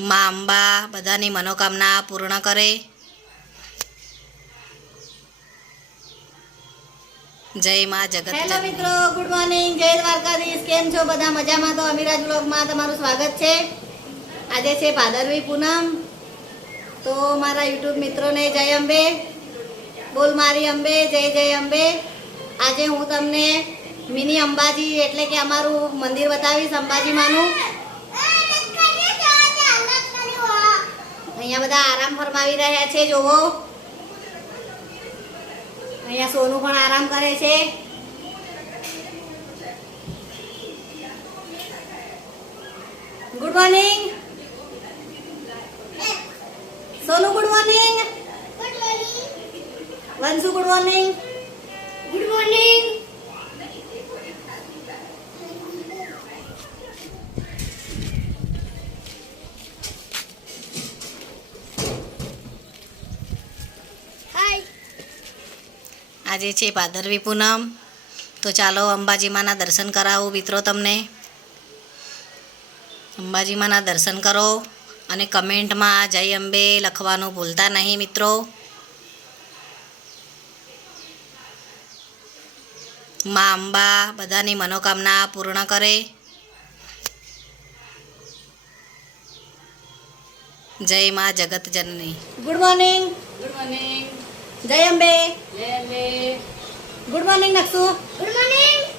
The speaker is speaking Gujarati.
મા અંબા બધાની મનોકામના પૂર્ણ કરે. જય મા જગત હેલો મિત્રો ગુડ મોર્નિંગ. જય દ્વારકાધીશ. કેમ છો બધા? મજામાં તો અમીરાજ બ્લોગમાં તમારું સ્વાગત છે. આજે છે ભાદરવી પૂનમ. તો મારા યુટ્યુબ મિત્રોને જય અંબે. બોલ મારી અંબે જય જય અંબે. આજે હું તમને મિની અંબાજી એટલે કે અમારું મંદિર બતાવીશ અંબાજીમાંનું અહીંયા બધા આરામ ફરમાવી રહ્યા છે જોવો. અહીંયા સોનું પણ આરામ કરે છે. Good morning Sonu good morning Vanshu good morning આજે છે ભાદરવી પૂનમ. તો ચાલો અંબાજીમાંના દર્શન કરાવું મિત્રો તમને. અંબાજીમાંના દર્શન કરો અને કમેન્ટમાં જય અંબે લખવાનું ભૂલતા નહીં મિત્રો. મા અંબા બધાની મનોકામના પૂર્ણ કરે. જય મા જગત જનની. ગુડ મોર્નિંગ ગુડ મોર્નિંગ જય અંબે. જય Ambe good morning Nakshu good morning